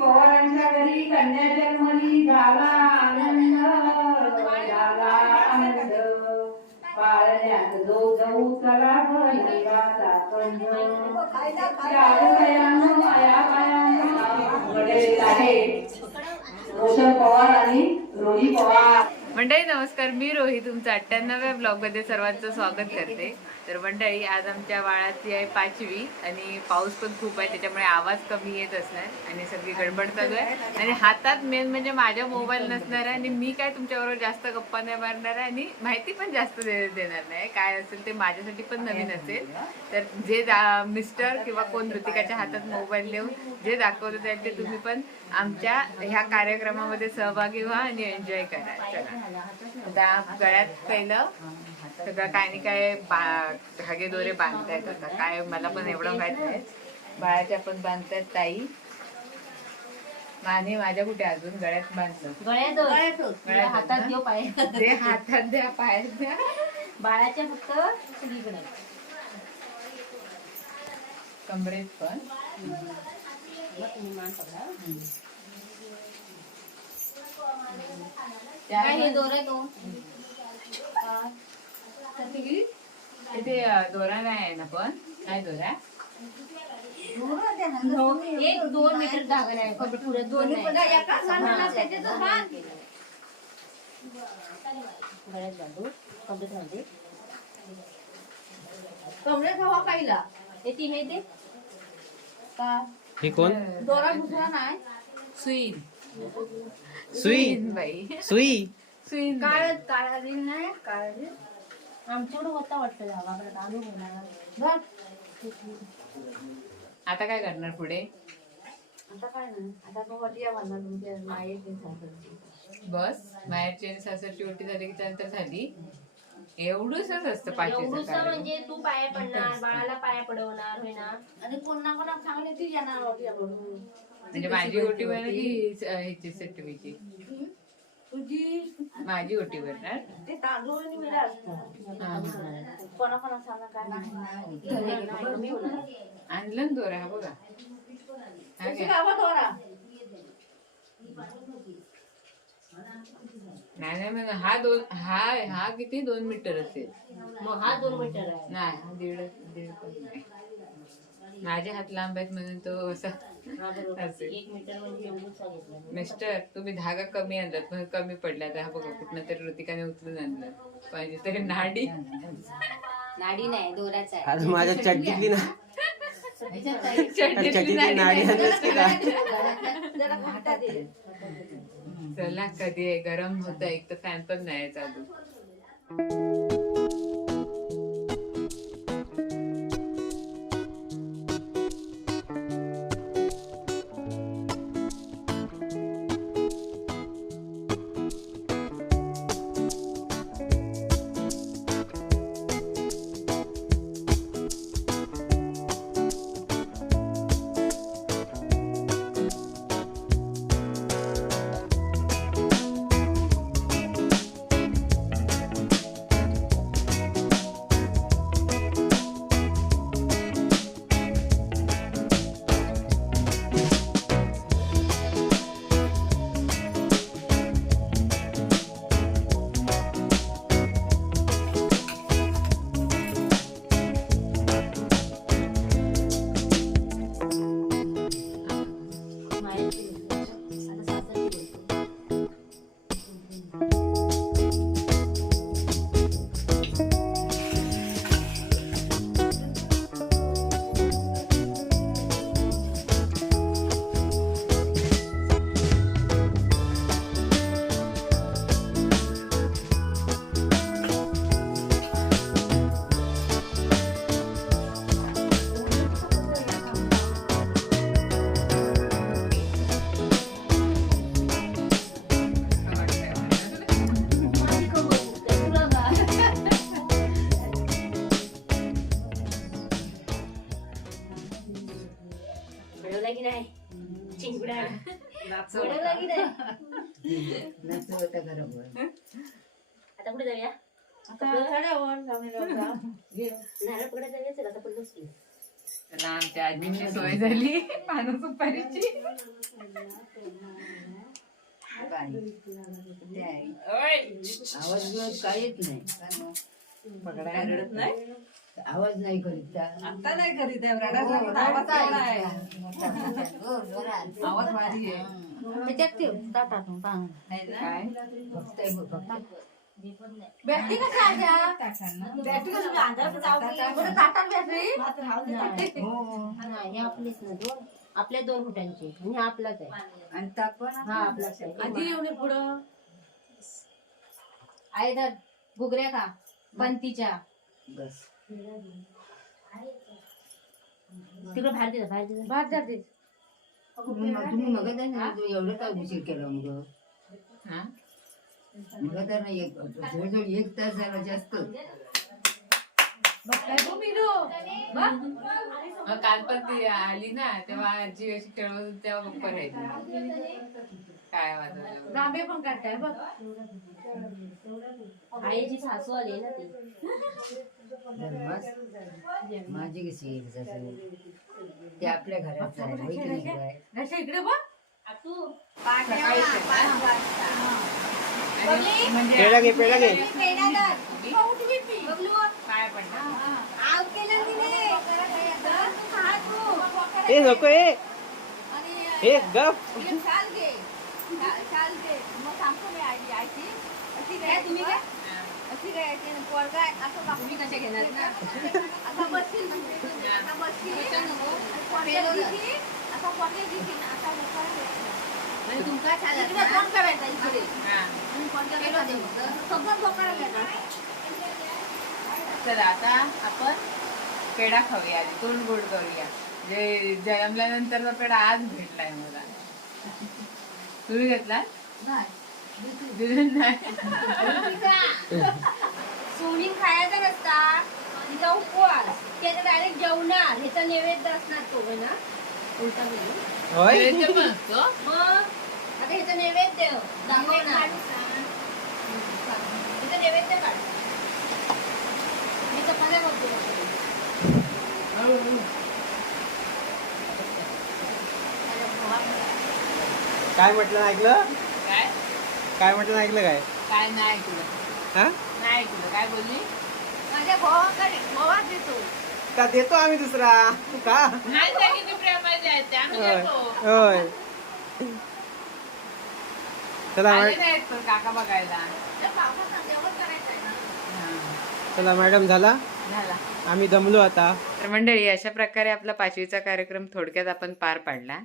पवारांच्या घरी कन्या जन्मली झाला आनंद झाला आनंद पाळण्यात जो जाऊ चला निघाचा कंद रोशन पवार आणि रोही पवार. मंडळी नमस्कार, मी रोही तुमचं 98व्या ब्लॉगमध्ये सर्वांचं स्वागत करते. तर मंडळी आज आमच्या बाळाची आहे 5वी आणि पाऊस पण खूप आहे, त्याच्यामुळे आवाज कमी येत असणार आणि सगळी गडबड चालू आहे आणि हातात मेन म्हणजे माझा मोबाईल नसणार आहे आणि मी काय तुमच्याबरोबर जास्त गप्पा नाही मारणार आहे आणि माहिती पण जास्त देणार नाही. काय असेल ते माझ्यासाठी पण नवीन असेल. तर जे मिस्टर किंवा कोण ऋतिकाच्या हातात मोबाईल देऊन जे दाखवलं जाईल ते तुम्ही पण आमच्या ह्या कार्यक्रमामध्ये सहभागी व्हा आणि एन्जॉय करा. चला आता गळ्यात पहिलं सगळं काय नाही काय धागे दोरे बांधतायत. आता काय मला पण एवढं माहित नाही. बाळाच्या पण बांधतायत ताई. माने माझ्या कुठे अजून गळ्यात बांधलं. गळ्यात हातात देऊ पाय दे, हातात द्या पायात द्या. बाळाच्या फक्त सगळीकडे कमरेत पण इथे दोरा नाही आहे ना, पण काय दोरा 1-2 मीटर धागा नाही पुढे दोन गळ्यात बांधू कमरेत घालते. कमरेत हवा पाहिला येते हे ते का हे कोण दोरा घुसला नाही. सुई सुई बाई सुई सुई काळा रील नाही काळा रील आमच्याकडे होता वाटतं गावाकडे आणून घेणार. आता काय करणार पुढे? आता काय नाही आता वटिया बांधणार तुमच्या मायेची सासरची. बस माहेरची आणि सासरची ओटी झाली की त्यानंतर झाली. एवढंच असतं पाचवीचं कार्य. म्हणजे तू पाया पडणार बाळाला पाया पडवणार होय ना आणि कोणा कोणा चांगली ती येणार वटिया बरोबर. म्हणजे माझी ओटी बनणार की ह्याची सटवीची? तुझी माझी ओटी बनणार. ते तांदूळ आणि मिळा असतं कोणा कोणा सांगा काय कमी होणार. आणलं ना दोरा, हा बघा. हा तुझी घ्या. गावात दोरा नाही नाही मग हा किती 2 मीटर असेल. मग हा 2 मीटर आहे. नाही हा दीड पण नाही. माझे हात लांब आहेत म्हणून तो असा असेल. 1 मीटर म्हणजे एवढं सांगितलं. मिस्टर तुम्ही धागा कमी आणलात म्हणून कमी पडला. तर हा बघा कुठनं तरी ऋतिकाने उचलून आणलं पाहिजे तरी नाडी नाही दोराचा आहे. आज माझ्या चड्डीतली ना चड्डीतली नाडी आणलीस का? चला कधी आहे, गरम होत एक तर फॅन पण नाही चालू. की नाही चिंगुडा सोडवला की नाही आता कुठे जाऊया नारळ पकडा जाऊया चल आता पण त्याला आमच्या आजीची सोय झाली पानं सुपारीची. आवाज काय येत नाही रडत नाही. आवाज नाही करीत आता नाही करीत आहे, रडायला आवाज केवढा आहे. आवाज भारी आहे. त्याच्यात ठेव ताटातून पाहून. काय बॅटरी कशी आहे त्या? बॅटरी कशी अंधारात जाऊ बरं ताटात बॅटरी? हे आपलेच ना दोन, आपल्या 2 फुटांचे आणि हा आपलाच आहे. आणि तापण हा आपलाच आहे. आधी एवढे पुढं आहे तर घुगऱ्या का पंतीच्या बस तिकडे बाहेर दिलं बाहेर दिलं. भात जाते. तुम्ही मग एवढं काय उशीर केला मग हा? मग तर नाही जवळजवळ 1 तास झाला जास्त काय तू मिलो मग काल पण ती आली ना तेव्हा आजी अशी खेळत होती तेव्हा गप्पा राहिली. काय वाजवलं रांबे पण काढताय बघ. आईची सासू आली ना ती. माझी कशी येईल सासू? ते आपल्या घरात आहे होय की नाही काय? कशा इकडे बघ. सकाळी म्हणजे पेढा घे पेढा घे. काय पडलं ए नको ए गप. चला आता आपण पेढा खाऊया आधी, तोंड गोड करूया. जे जन्मल्यानंतरचा पेढा आज भेटलाय मला. तुम्ही घेतला? दिलं नाही. सोनिंग खायचा नसता तिचा उपवास त्याचा डायरेक्ट जेवणार ह्याचा नैवेद्य असणार तो है ना उलटा म्हणून होय नैवेद्य पण असतो? मग आता ह्याचा नैवेद्य दाखवणार ह्याचा नैवेद्य काढ मी चपात्या करतो काय म्हटलं ऐकलं? काय काय म्हटलं ऐकलं काय? काय नाही ऐकलं. हा नाही ऐकलं. काय बोलली? माझ्या भावात देतो. का देतो आम्ही दुसरा का? नाही त्या किती प्रेमाचे आहेत त्या. आम्ही होय देतो. होय. चला आले नाहीत पण काका बघायला. चला मॅडम झाला, झाला. आम्ही दमलो आता. तर मंडळी अशा प्रकारे आपला 5वीचा कार्यक्रम थोडक्यात आपण पार पाडला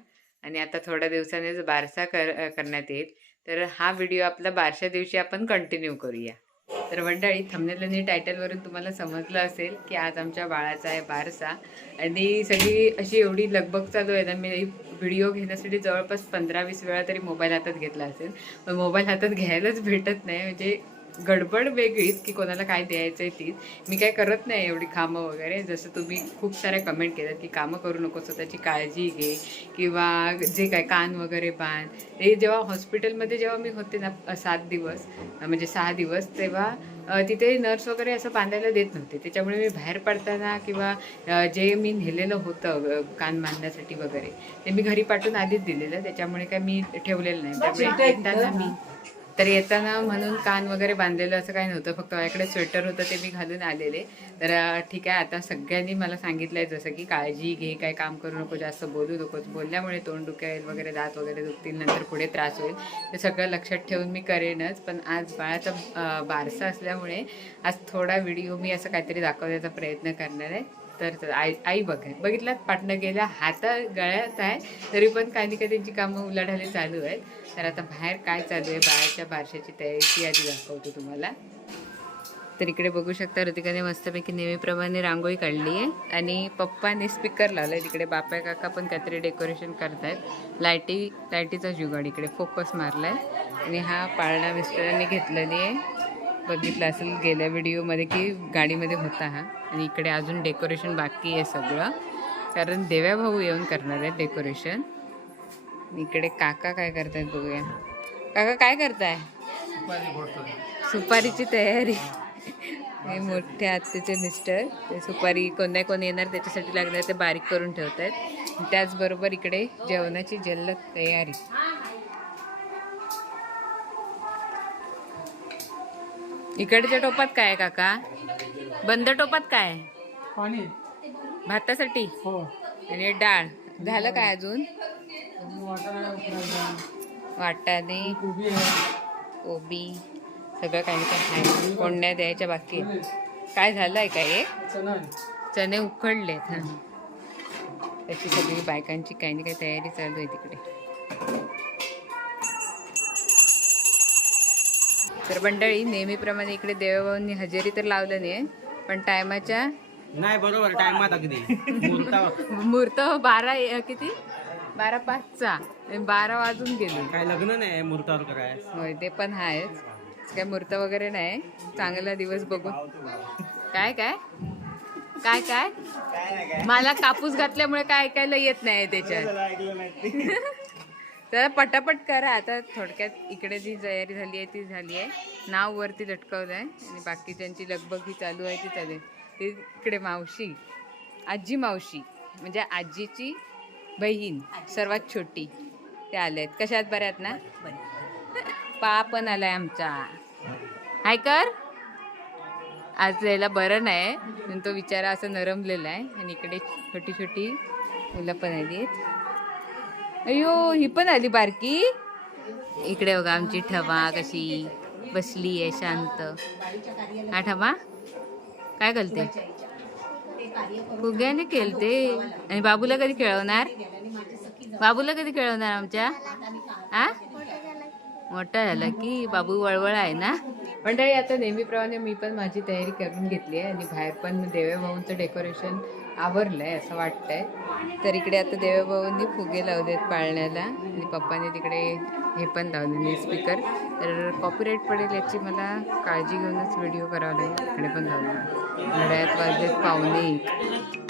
आणि आता थोड्या दिवसांनीच बारसा करण्यात येईल. तर हा व्हिडिओ आपला बारशा दिवशी आपण कंटिन्यू करूया. तर मंडळी थंबनेल आणि टायटलवरून तुम्हाला समजलं असेल की आज आमच्या बाळाचा आहे बारसा आणि सगळी अशी एवढी लगबग चालू आहे ना. मी व्हिडिओ घेण्यासाठी जवळपास 15-20 वेळा तरी मोबाईल हातात घेतला असेल, पण मोबाईल हातात घ्यायलाच भेटत नाही. म्हणजे गडबड वेगळीच की कोणाला काय द्यायचं आहे तीच. मी काय करत नाही एवढी कामं वगैरे. जसं तुम्ही खूप साऱ्या कमेंट केल्यात की कामं करू नको, स्वतःची काळजी घे किंवा जे काय कान वगैरे बांध. ते जेव्हा हॉस्पिटलमध्ये जेव्हा मी होते ना 7 दिवस म्हणजे 6 दिवस, तेव्हा तिथे नर्स वगैरे असं बांधायला देत नव्हते. त्याच्यामुळे मी बाहेर पडताना किंवा जे मी नेलेलं होतं कान बांधण्यासाठी वगैरे ते मी घरी पाठवून आधीच दिलेलं. त्याच्यामुळे काय मी ठेवलेलं नाही. त्यामुळे येताना म्हणून कान वगैरे बांधलेलं असं काही नव्हतं. फक्त माझ्याकडे स्वेटर होतं ते मी घालून आलेले. तर ठीक आहे, आता सगळ्यांनी मला सांगितलं आहे जसं की काळजी घे, काय काम करू नको, जास्त बोलू नकोस, बोलल्यामुळे तोंड दुखेल वगैरे, दात वगैरे दुखतील, नंतर पुढे त्रास होईल. ते सगळं लक्षात ठेवून मी करेनच. पण आज बाळाचा बारसा असल्यामुळे आज थोडा व्हिडिओ मी असं काहीतरी दाखवण्याचा प्रयत्न करणार आहे. तर आई बघितलात पाटणं गेल्या हाता गळ्यात आहे तरी पण काही त्यांची कामं उलाढाली चालू आहेत. तर आता बाहेर काय चालू आहे बाळाच्या बारशाची तयारी ती आधी दाखवतो तुम्हाला. तर इकडे बघू शकता ऋतिकाने मस्तपैकी नेहमीप्रमाणे रांगोळी काढली आहे आणि पप्पाने स्पीकर लावला आहे. तिकडे बापा काका पण काहीतरी डेकोरेशन करतायत. लाईटीचा जुगाड इकडे फोकस मारला आहे आणि हा पाळणा मिस्टरांनी घेतलेली आहे. बघितलं असेल गेल्या व्हिडिओमध्ये की गाडीमध्ये होता हा. आणि इकडे अजून डेकोरेशन बाकी आहे सगळं, कारण देव्या भाऊ येऊन करणार आहे डेकोरेशन. इकडे काका काय करतायत बघूया. काका काय करताय? सुपारीची तयारी. हे मोठे आत्याचे मिस्टर ते सुपारी कोण कोण येणार त्याच्यासाठी लागणार ते बारीक करून ठेवत आहेत. त्याचबरोबर इकडे जेवणाची जल्लद तयारी. इकडच्या टोपात काय आहे काका? बंद टोपात काय आहे? पाणी भातासाठी हो. आणि डाळ झालं काय अजून? वाटाणे कोबी आहे. कोबी सगळं काही काय आहे. फोडण्या द्यायच्या बाकी आहेत. काय झालंय काय हे? चणे उकडलेत. हा त्याची सगळी बायकांची काही ना काही तयारी चालू आहे तिकडे. तर मंडळी नेहमीप्रमाणे इकडे देवभाऊंनी हजेरी तर लावलं नाही पण टायमाच्या नाही बरोबर टाइमात अगदी मुहूर्त 12 किती 12:05चा 12 वाजून गेले. काय लग्न नाही मुहूर्तावर कराय. होय ते पण आहेच. काय मुहूर्त वगैरे नाही. चांगला दिवस बघून काय काय काय काय मला कापूस घातल्यामुळे काय ऐकायला येत नाही त्याच्यात. तर पटापट करा आता. थोडक्यात इकडे जी तयारी झाली आहे ती झाली आहे. नाव वरती लटकवलं आहे आणि बाकीच्यांची लगबग ही चालू आहे ती चालू आहे. ती इकडे मावशी आजी मावशी म्हणजे आजीची बहीण सर्वात छोटी ते आले आहेत. कशात बऱ्यात ना? पा पण आलाय आमचा. हाय कर. आज यायला बरं नाही पण तो बिचारा असं नरमलेला आहे. आणि इकडे छोटी छोटी मुलं पण आली आहेत. अयो ही पण आली बारकी. इकडे बघा आमची ठमा कशी बसली आहे शांत. हा ठमा काय घालते? फुग्याने खेळते. आणि बाबूला कधी खेळवणार? बाबूला कधी खेळवणार आमच्या? हा मोठा झाला की बाबू वळवळ आहे ना. मंडळी आता नेहमीप्रमाणे मी पण माझी तयारी करून घेतली आहे आणि बाहेर पण देवभाऊंचं डेकोरेशन आवरलंय असं वाटतंय. तर इकडे आता देवभाऊंनी फुगे लावलेत पाळण्याला आणि पप्पाने तिकडे हे पण लावलेले स्पीकर. तर कॉपीराईट पडेल याची मला काळजी घेऊनच व्हिडिओ करावा लागेल. इकडे पण लावले. घड्याळात वाजलेत 1:45.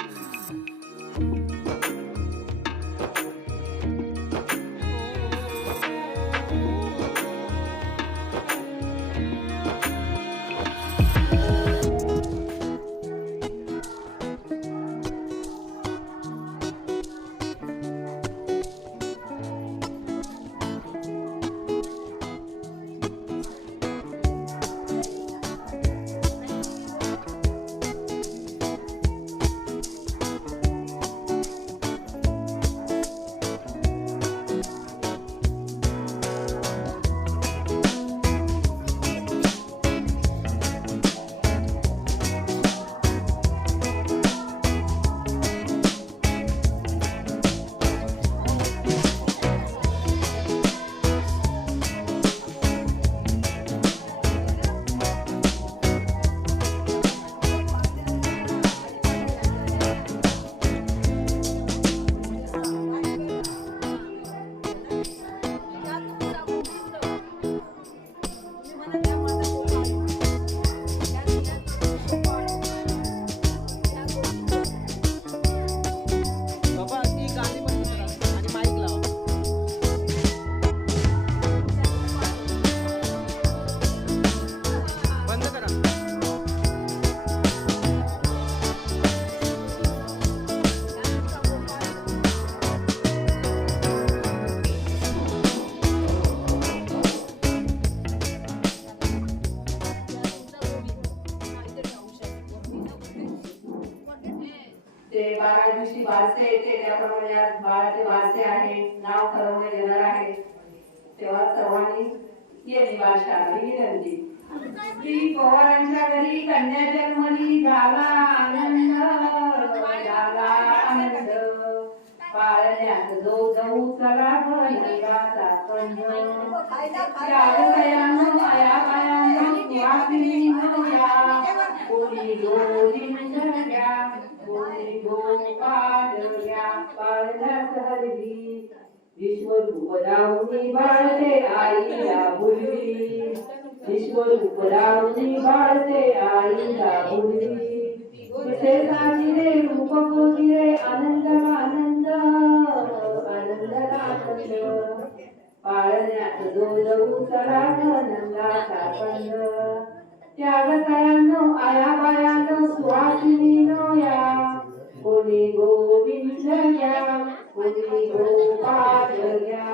ते 12 दिवशी वारसे येते त्याप्रमाणे आज बाळाचे वारसे आहे नाव ठरवण्यात येणार आहे. तेव्हा सर्वांनी येईल बाळशाळा ही विनंती. श्री पवारांच्या घरी कन्या जन्मली झाला आनंद झाला आनंद. पाळण्यात जो जाऊ चला नंदाचा कंद. यादयानं मायाबायानं वासिनीनं या कोणी डोली मुंडल्या कोणी गोपाळल्या पाळण्यात हरली. विश्वरूप राहुनी बाळते आईला बोलवी. विश्वरूप राहुनी बाळते आईला बोलवी. तिथे साजिरे रूप कोकिरे आनंद आनंद आनंद आनंद. पाळण्यात जो जाऊ चला नंदाचा कंद. त्यागतायानो आयाबायानो सुहासिनीनो या कोणी गोविंद घ्या कोणी गोपाळ घ्या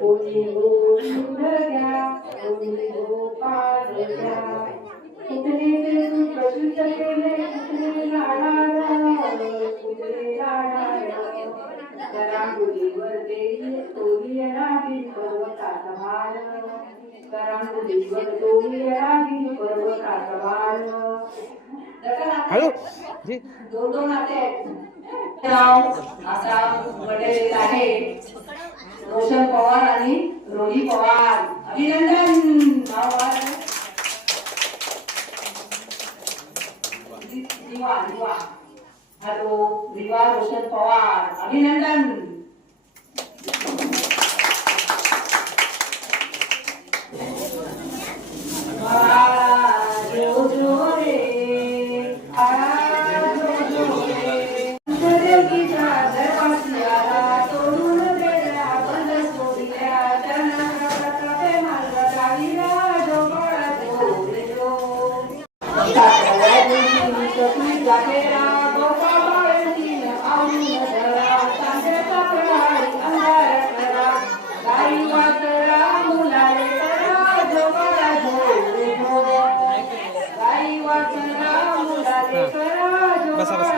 कोणी गोविंद घ्या कोणी गोपाळ घ्या कुत्रे प्रसिद्ध केले कुत्रे लाडार जरा मुलीवर देईल तोही रागी पर्वताचा भार जरा मुलीवर तोही रागी पर्वताचा भार हॅलो जी दोन दोन नाते असा घडलेला आहे रोशन पवार आणि रोही पवार अभिनंदन हॅलो दिवा रोशन पवार अभिनंदन जो जो रे बसा बसा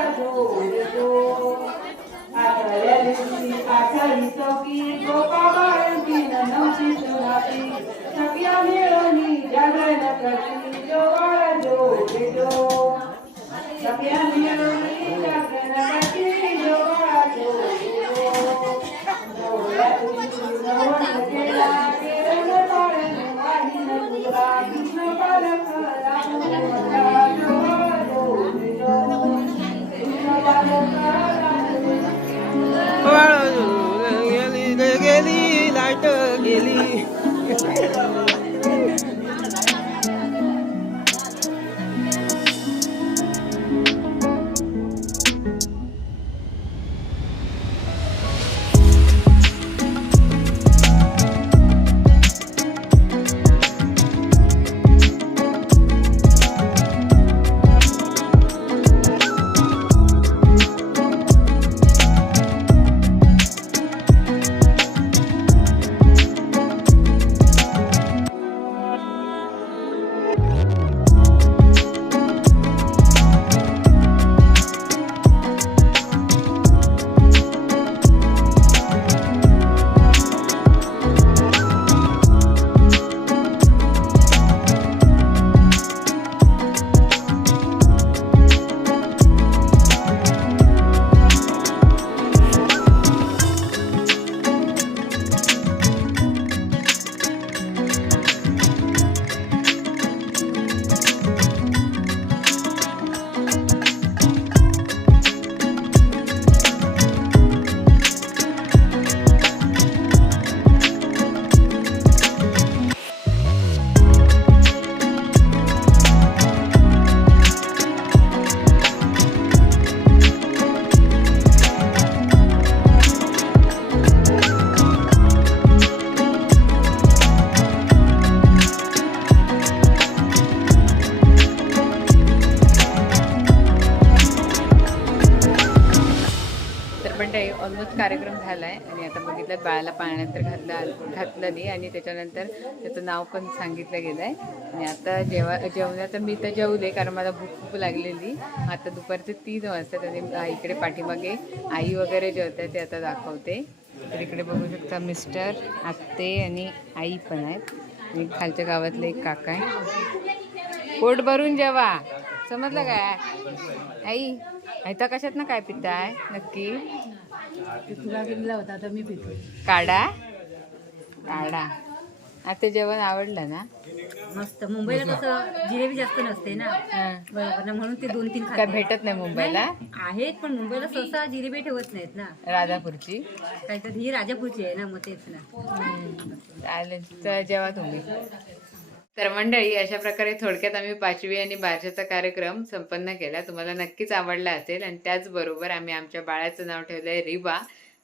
गेली लाट गेली ऑलमोस्ट कार्यक्रम झाला आहे आणि आता बघितलं बाळाला पाण्यानंतर घातलं नाही आणि त्याच्यानंतर त्याचं नाव पण सांगितलं गेलं आहे आणि आता जेवणाचं मी तर जेवले कारण मला भूक खूप लागलेली. आता दुपारचे 3 वाजतात आणि इकडे पाठीमागे आई वगैरे जेवतात ते आता दाखवते. तर इकडे बघू शकता मिस्टर, आत्ते आणि आई पण आहेत आणि खालच्या गावातले एक काका आहे. पोट भरून जेवा, समजलं काय आई? आता कशात ना काय पिताय नक्की? तुला दिला होता तर मी पितो. काढा काढा. आता जेवण आवडलं ना? मस्त. मुंबईला कसं जिलेबी जास्त नसते ना, बरोबर ना, म्हणून ते 2-3 काय भेटत नाही मुंबईला? आहेत पण मुंबईला सहसा जिलेबी ठेवत नाहीत ना. राजापूरची काहीतरी ही राजापूरची आहे ना, मग तेच ना. चालेल, तर जेवा तुम्ही. तर मंडळी, अशा प्रकारे थोडक्यात आम्ही 5वी आणि बारशाचा कार्यक्रम संपन्न केला. तुम्हाला नक्कीच आवडला असेल आणि त्याचबरोबर आम्ही आमच्या बाळाचं नाव ठेवलं आहे रिबा.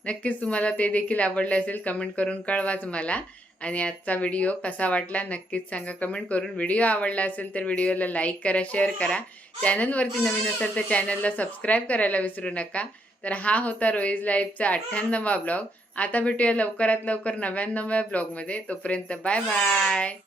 नक्कीच तुम्हाला ते देखील आवडलं असेल, कमेंट करून कळवाच मला. आणि आजचा व्हिडिओ कसा वाटला नक्कीच सांगा कमेंट करून. व्हिडिओ आवडला असेल तर व्हिडिओला लाईक करा, शेअर करा. चॅनलवरती नवीन असेल तर चॅनलला सबस्क्राईब करायला विसरू नका. तर हा होता रोईज लाईफचा 98वा ब्लॉग. आता भेटूया लवकरात लवकर 99व्या ब्लॉगमध्ये. तोपर्यंत बाय बाय.